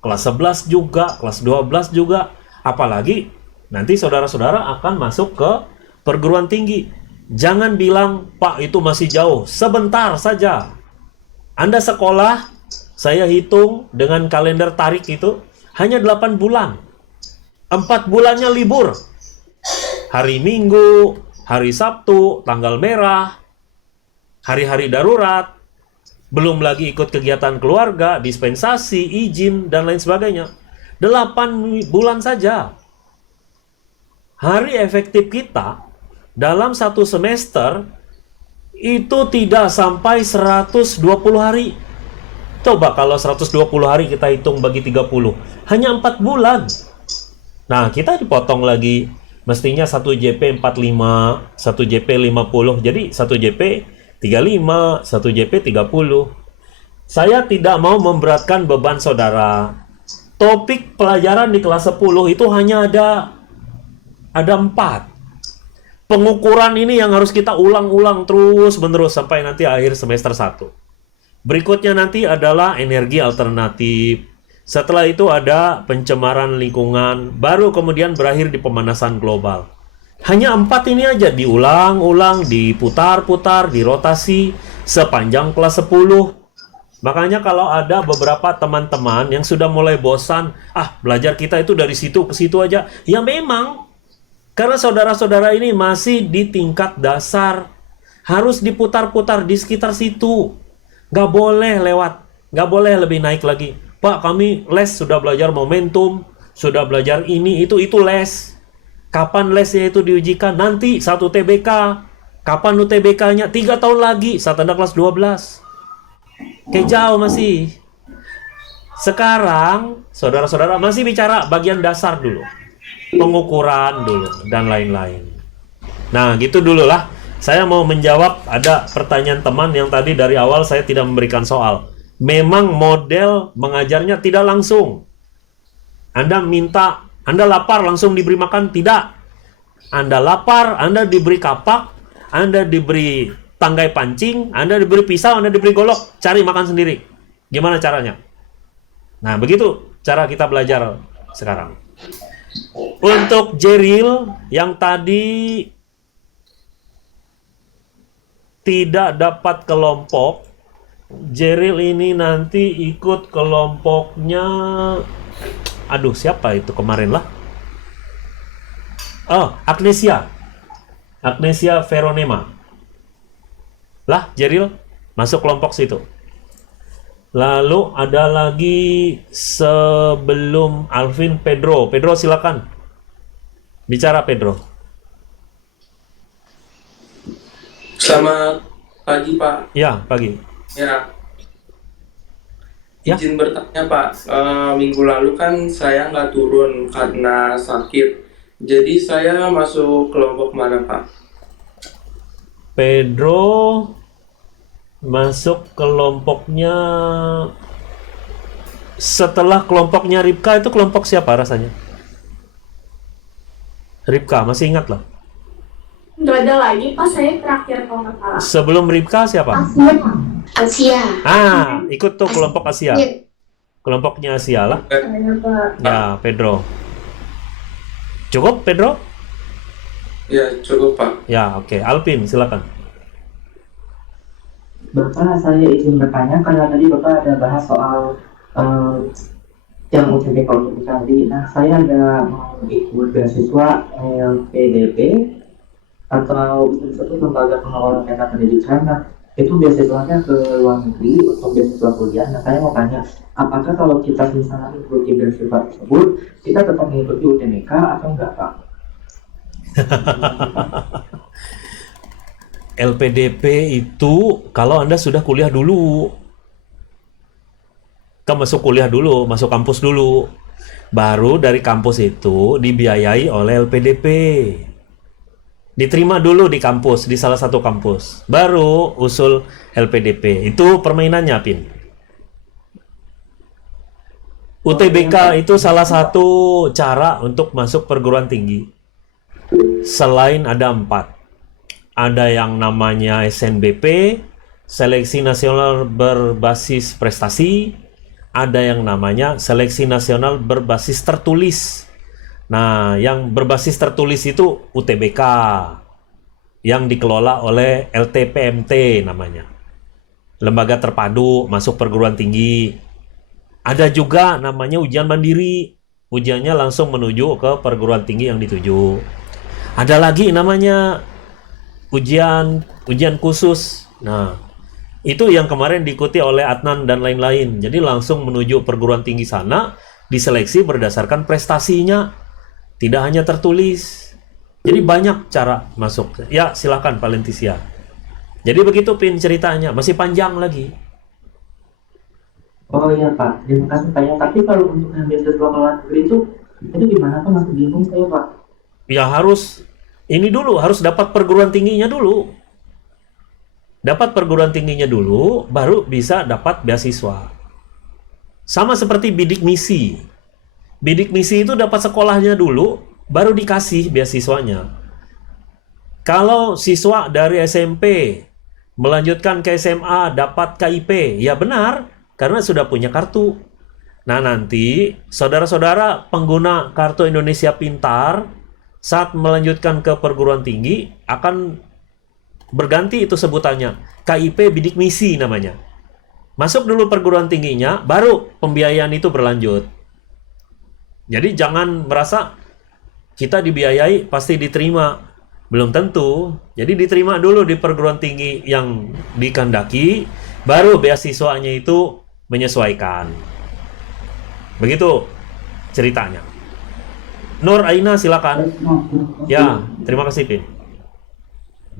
kelas 11 juga, kelas 12 juga, apalagi nanti saudara-saudara akan masuk ke perguruan tinggi. Jangan bilang, Pak, itu masih jauh. Sebentar saja. Anda sekolah, saya hitung dengan kalender tarik itu, hanya 8 bulan. 4 bulannya libur. Hari Minggu, hari Sabtu, tanggal merah, hari-hari darurat, belum lagi ikut kegiatan keluarga, dispensasi, izin, dan lain sebagainya. 8 bulan saja. Hari efektif kita dalam satu semester itu tidak sampai 120 hari. Coba kalau 120 hari kita hitung bagi 30, hanya 4 bulan. Nah, kita dipotong lagi, mestinya 1 JP 45, 1 JP 50, jadi 1 JP 35, 1 JP 30. Saya tidak mau memberatkan beban saudara. Topik pelajaran di kelas 10 itu hanya ada 4. Pengukuran ini yang harus kita ulang-ulang terus-menerus sampai nanti akhir semester 1. Berikutnya nanti adalah energi alternatif. Setelah itu ada pencemaran lingkungan, baru kemudian berakhir di pemanasan global. Hanya 4 ini aja diulang-ulang, diputar-putar, dirotasi sepanjang kelas 10. Makanya kalau ada beberapa teman-teman yang sudah mulai bosan, belajar kita itu dari situ ke situ aja. Ya memang, karena saudara-saudara ini masih di tingkat dasar, harus diputar-putar di sekitar situ. Nggak boleh lewat, nggak boleh lebih naik lagi. Pak, kami les sudah belajar momentum, sudah belajar ini, itu les. Kapan lesnya itu diujikan? Nanti 1 TBK. Kapan UTBK-nya? 3 tahun lagi, saat Anda kelas 12. Kayak jauh masih. Sekarang, saudara-saudara masih bicara bagian dasar dulu. Pengukuran dulu, dan lain-lain. Nah, gitu dulu lah. Saya mau menjawab, ada pertanyaan teman yang tadi dari awal saya tidak memberikan soal. Memang model mengajarnya tidak langsung. Anda minta, Anda lapar langsung diberi makan? Tidak. Anda lapar, Anda diberi kapak, Anda diberi tanggai pancing, Anda diberi pisau, Anda diberi golok, cari makan sendiri. Gimana caranya? Nah, begitu cara kita belajar sekarang. Untuk Jeril yang tadi tidak dapat kelompok, Jeril ini nanti ikut kelompoknya, siapa itu kemarin lah? Agnesia Veronema lah. Jeril masuk kelompok situ. Lalu ada lagi sebelum Alvin, Pedro. Pedro silakan. Bicara Pedro. Selamat pagi, Pak. Ya, pagi. Ya. Izin bertanya, Pak. Minggu lalu kan saya nggak turun karena sakit. Jadi saya masuk kelompok mana, Pak? Pedro masuk kelompoknya setelah kelompoknya Ripka. Itu kelompok siapa rasanya? Ripka, masih ingat lah? Nggak ada lagi, pas saya terakhir kalau nggak salah. Sebelum Ripka siapa? Asia. Ikut tuh kelompok Asia. Kelompoknya Asia lah. Ya, Pedro. Cukup, Pedro? Ya, cukup, Pak. Ya, oke. Alvin, silakan. Bapak, saya izin bertanya karena tadi Bapak ada bahas soal yang UTBK tadi. Nah, saya ada mau ikut beasiswa LPDP atau disebut lembaga pengelola dana pendidikan. Nah, itu beasiswanya ke luar negeri untuk beasiswa kuliah. Nah, saya mau tanya, apakah kalau kita misalnya mengikuti beasiswa tersebut, kita tetap mengikuti UTBK atau enggak, Pak? LPDP itu kalau Anda sudah kuliah dulu. masuk kuliah dulu, masuk kampus dulu. Baru dari kampus itu dibiayai oleh LPDP. Diterima dulu di kampus, di salah satu kampus. Baru usul LPDP. Itu permainannya, Pin. UTBK itu salah satu cara untuk masuk perguruan tinggi. Selain ada 4. Ada yang namanya SNBP, Seleksi Nasional Berbasis Prestasi. Ada yang namanya Seleksi Nasional Berbasis Tertulis. Nah, yang berbasis tertulis itu UTBK. Yang dikelola oleh LTPMT namanya. Lembaga Terpadu Masuk Perguruan Tinggi. Ada juga namanya ujian mandiri. Ujiannya langsung menuju ke perguruan tinggi yang dituju. Ada lagi namanya ujian khusus. Nah, itu yang kemarin diikuti oleh Adnan dan lain-lain. Jadi langsung menuju perguruan tinggi sana, diseleksi berdasarkan prestasinya. Tidak hanya tertulis. Jadi banyak cara masuk. Ya, silakan Pak Lentisia. Jadi begitu Pin ceritanya, masih panjang lagi. Oh iya Pak, terima kasih Pak ya. Tapi kalau untuk ngambil sesuatu ke luar negeri itu gimana Pak? Masih bingung saya Pak. Ya harus ini dulu, harus dapat perguruan tingginya dulu. Dapat perguruan tingginya dulu, baru bisa dapat beasiswa. Sama seperti bidik misi. Bidik misi itu dapat sekolahnya dulu, baru dikasih beasiswanya. Kalau siswa dari SMP melanjutkan ke SMA dapat KIP, ya benar. Karena sudah punya kartu. Nah nanti saudara-saudara pengguna kartu Indonesia Pintar saat melanjutkan ke perguruan tinggi akan berganti itu sebutannya. KIP bidik misi namanya. Masuk dulu perguruan tingginya, baru pembiayaan itu berlanjut. Jadi jangan merasa kita dibiayai pasti diterima. Belum tentu. Jadi diterima dulu di perguruan tinggi yang dikehendaki, baru beasiswanya itu menyesuaikan. Begitu ceritanya. Nur Aina silakan. Ya, terima kasih Pin.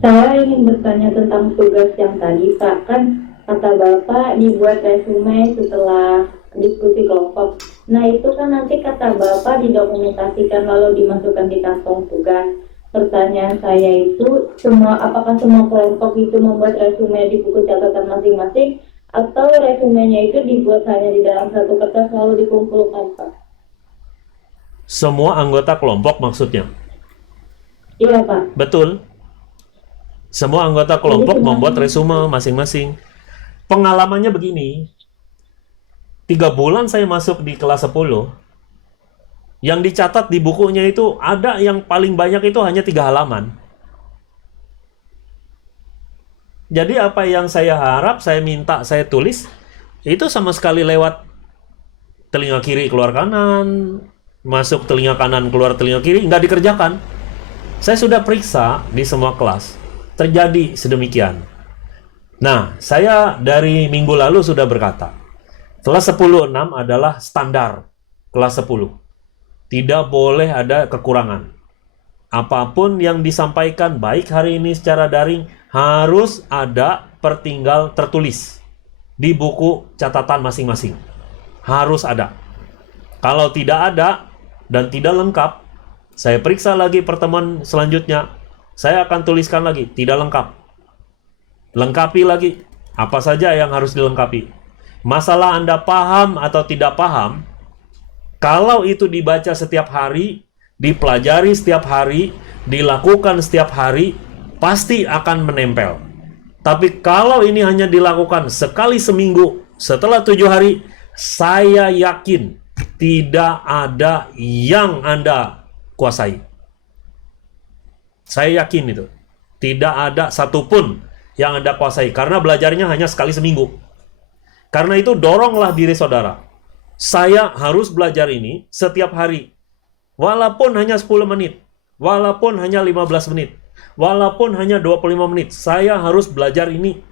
Saya ingin bertanya tentang tugas yang tadi Pak. Kan kata Bapak dibuat resume setelah diskusi kelompok. Nah itu kan nanti kata Bapak didokumentasikan lalu dimasukkan di kantong tugas. Pertanyaan saya itu, apakah semua kelompok itu membuat resume di buku catatan masing-masing, atau resumenya itu dibuat hanya di dalam satu kertas lalu dikumpulkan, Pak? Semua anggota kelompok maksudnya? Iya, Pak. Betul. Semua anggota kelompok membuat resume masing-masing. Pengalamannya begini, 3 bulan saya masuk di kelas 10, yang dicatat di bukunya itu ada yang paling banyak itu hanya 3 halaman. Jadi apa yang saya harap, saya minta, saya tulis, itu sama sekali lewat telinga kiri keluar kanan, masuk telinga kanan keluar telinga kiri, nggak dikerjakan. Saya sudah periksa di semua kelas, terjadi sedemikian. Nah, saya dari minggu lalu sudah berkata, kelas 10-6 adalah standar kelas 10. Tidak boleh ada kekurangan. Apapun yang disampaikan, baik hari ini secara daring, harus ada pertinggal tertulis di buku catatan masing-masing. Harus ada. Kalau tidak ada dan tidak lengkap, saya periksa lagi pertemuan selanjutnya. Saya akan tuliskan lagi, tidak lengkap. Lengkapi lagi, apa saja yang harus dilengkapi. Masalah Anda paham atau tidak paham, kalau itu dibaca setiap hari, dipelajari setiap hari, dilakukan setiap hari, pasti akan menempel. Tapi kalau ini hanya dilakukan sekali seminggu, setelah 7 hari, saya yakin tidak ada yang Anda kuasai. Saya yakin itu. Tidak ada satupun yang Anda kuasai, karena belajarnya hanya sekali seminggu. Karena itu doronglah diri saudara. Saya harus belajar ini setiap hari. Walaupun hanya 10 menit, walaupun hanya 15 menit, walaupun hanya 25 menit, saya harus belajar ini.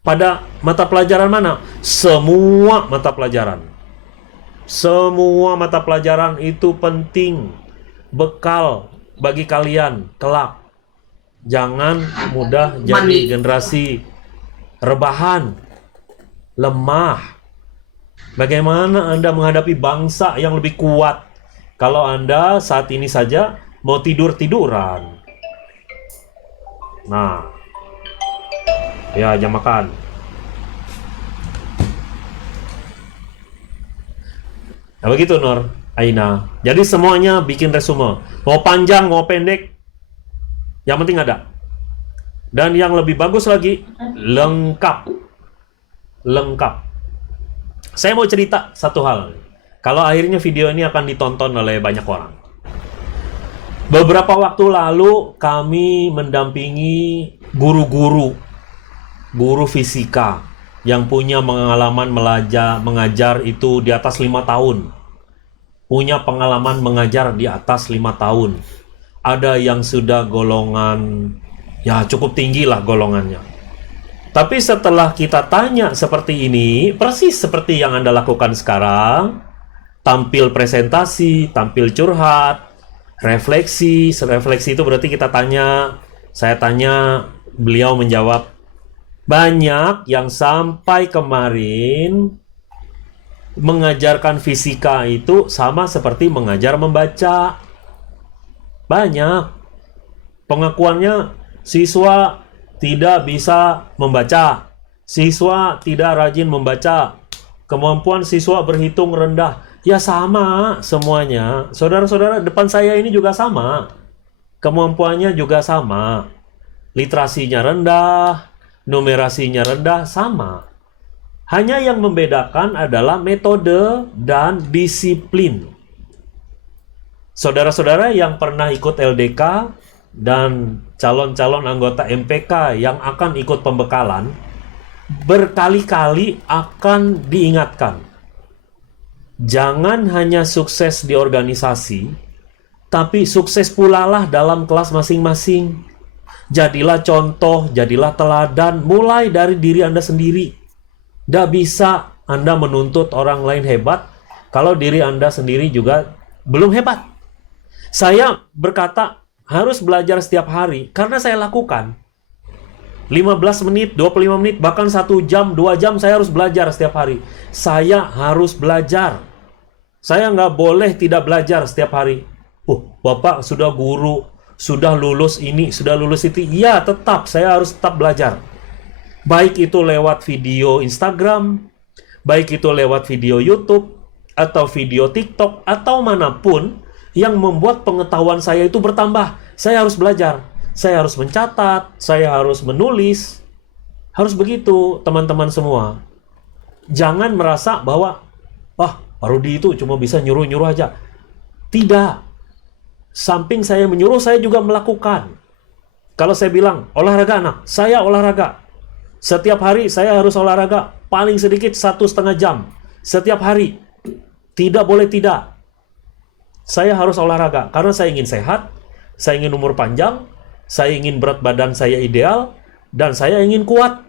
Pada mata pelajaran mana? Semua mata pelajaran. Semua mata pelajaran itu penting. Bekal bagi kalian kelak. Jangan mudah jadi generasi rebahan, lemah. Bagaimana Anda menghadapi bangsa yang lebih kuat kalau Anda saat ini saja mau tidur-tiduran? Nah, ya jam makan. Nah, begitu Nur, Aina. Jadi semuanya bikin resume. Mau panjang, mau pendek, yang penting ada. Dan yang lebih bagus lagi, lengkap. Lengkap. Saya mau cerita satu hal. Kalau akhirnya video ini akan ditonton oleh banyak orang. Beberapa waktu lalu kami mendampingi guru fisika yang punya pengalaman mengajar itu di atas 5 tahun. Punya pengalaman mengajar di atas 5 tahun. Ada yang sudah golongan, ya cukup tinggi lah golongannya. Tapi setelah kita tanya seperti ini, persis seperti yang Anda lakukan sekarang, tampil presentasi, tampil curhat, refleksi itu berarti kita tanya, saya tanya, beliau menjawab. Banyak yang sampai kemarin mengajarkan fisika itu sama seperti mengajar membaca. Banyak. Pengakuannya, siswa tidak bisa membaca. Siswa tidak rajin membaca. Kemampuan siswa berhitung rendah. Ya sama semuanya. Saudara-saudara, depan saya ini juga sama. Kemampuannya juga sama. Literasinya rendah, numerasinya rendah, sama. Hanya yang membedakan adalah metode dan disiplin. Saudara-saudara yang pernah ikut LDK dan calon-calon anggota MPK yang akan ikut pembekalan, berkali-kali akan diingatkan. Jangan hanya sukses di organisasi, tapi sukses pula lah dalam kelas masing-masing. Jadilah contoh, jadilah teladan, mulai dari diri Anda sendiri. Tidak bisa Anda menuntut orang lain hebat kalau diri Anda sendiri juga belum hebat. Saya berkata harus belajar setiap hari karena saya lakukan. 15 menit, 25 menit, bahkan 1 jam, 2 jam saya harus belajar setiap hari. Saya harus belajar. Saya nggak boleh tidak belajar setiap hari. Bapak sudah guru, sudah lulus ini, sudah lulus itu. Ya, tetap, saya harus tetap belajar. Baik itu lewat video Instagram, baik itu lewat video YouTube, atau video TikTok, atau manapun yang membuat pengetahuan saya itu bertambah. Saya harus belajar, saya harus mencatat, saya harus menulis. Harus begitu, teman-teman semua. Jangan merasa bahwa, Pak Rudi itu cuma bisa nyuruh-nyuruh aja. Tidak. Samping saya menyuruh, saya juga melakukan. Kalau saya bilang, olahraga anak, saya olahraga. Setiap hari saya harus olahraga paling sedikit 1,5 jam. Setiap hari. Tidak boleh tidak. Saya harus olahraga karena saya ingin sehat, saya ingin umur panjang, saya ingin berat badan saya ideal, dan saya ingin kuat.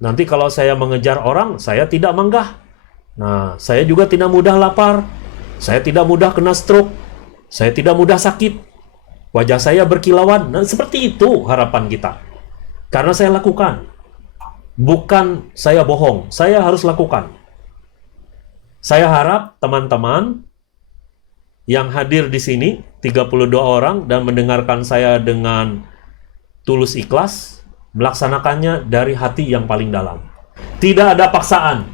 Nanti kalau saya mengejar orang, saya tidak menggah. Nah, saya juga tidak mudah lapar. Saya tidak mudah kena stroke. Saya tidak mudah sakit. Wajah saya berkilauan. Nah, seperti itu harapan kita. Karena saya lakukan. Bukan saya bohong, saya harus lakukan. Saya harap teman-teman yang hadir di sini, 32 orang, dan mendengarkan saya dengan tulus ikhlas, melaksanakannya dari hati yang paling dalam. Tidak ada paksaan.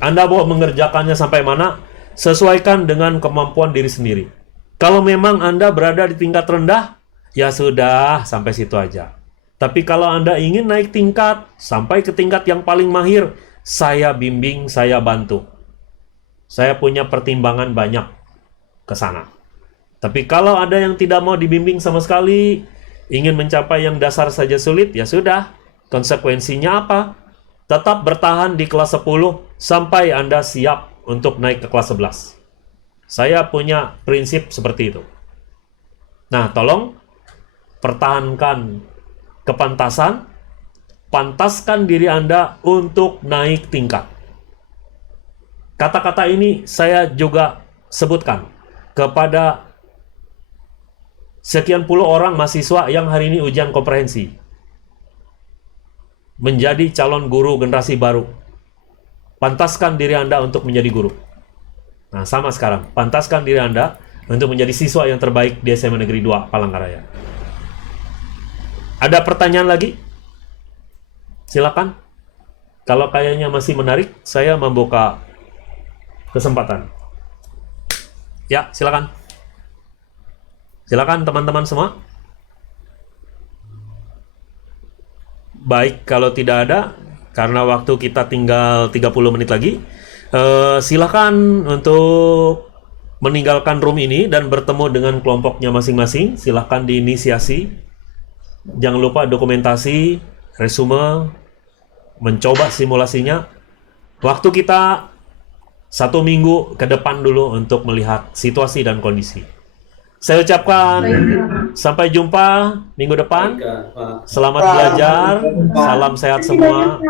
Anda mau mengerjakannya sampai mana, sesuaikan dengan kemampuan diri sendiri. Kalau memang Anda berada di tingkat rendah, ya sudah, sampai situ aja. Tapi kalau Anda ingin naik tingkat, sampai ke tingkat yang paling mahir, saya bimbing, saya bantu. Saya punya pertimbangan banyak ke sana. Tapi kalau ada yang tidak mau dibimbing sama sekali, ingin mencapai yang dasar saja sulit, ya sudah. Konsekuensinya apa? Tetap bertahan di kelas 10 sampai Anda siap untuk naik ke kelas 11. Saya punya prinsip seperti itu. Nah, tolong pertahankan kepantasan, pantaskan diri Anda untuk naik tingkat. Kata-kata ini saya juga sebutkan kepada sekian puluh orang mahasiswa yang hari ini ujian komprehensi. Menjadi calon guru generasi baru. pantaskan diri Anda untuk menjadi guru. Nah, sama sekarang. Pantaskan diri Anda untuk menjadi siswa yang terbaik di SMA Negeri 2 Palangkaraya. Ada pertanyaan lagi? Silakan. Kalau kayaknya masih menarik, saya membuka kesempatan. Ya, silakan. Silakan teman-teman semua. Baik, kalau tidak ada, karena waktu kita tinggal 30 menit lagi, silakan untuk meninggalkan room ini dan bertemu dengan kelompoknya masing-masing. Silakan diinisiasi. Jangan lupa dokumentasi, resume, mencoba simulasinya. Waktu kita 1 minggu ke depan dulu untuk melihat situasi dan kondisi. Saya ucapkan sampai jumpa minggu depan. Selamat belajar, salam sehat semua.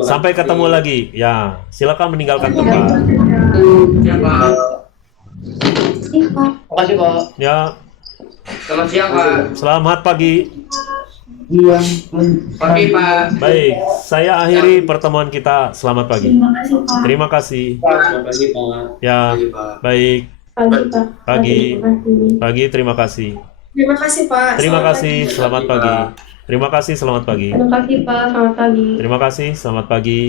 Sampai ketemu lagi. Ya, silakan meninggalkan tempat. Terima kasih Pak. Ya. Selamat siang Pak. Selamat pagi. Pagi Pak. Baik, saya akhiri pertemuan kita. Selamat pagi. Terima kasih. Selamat pagi Pak. Ya, baik. Pagi. Pagi, terima kasih. Terima kasih Pak. Terima kasih, selamat pagi. Terima kasih, selamat pagi. Terima kasih Pak, selamat pagi. Terima kasih, selamat pagi.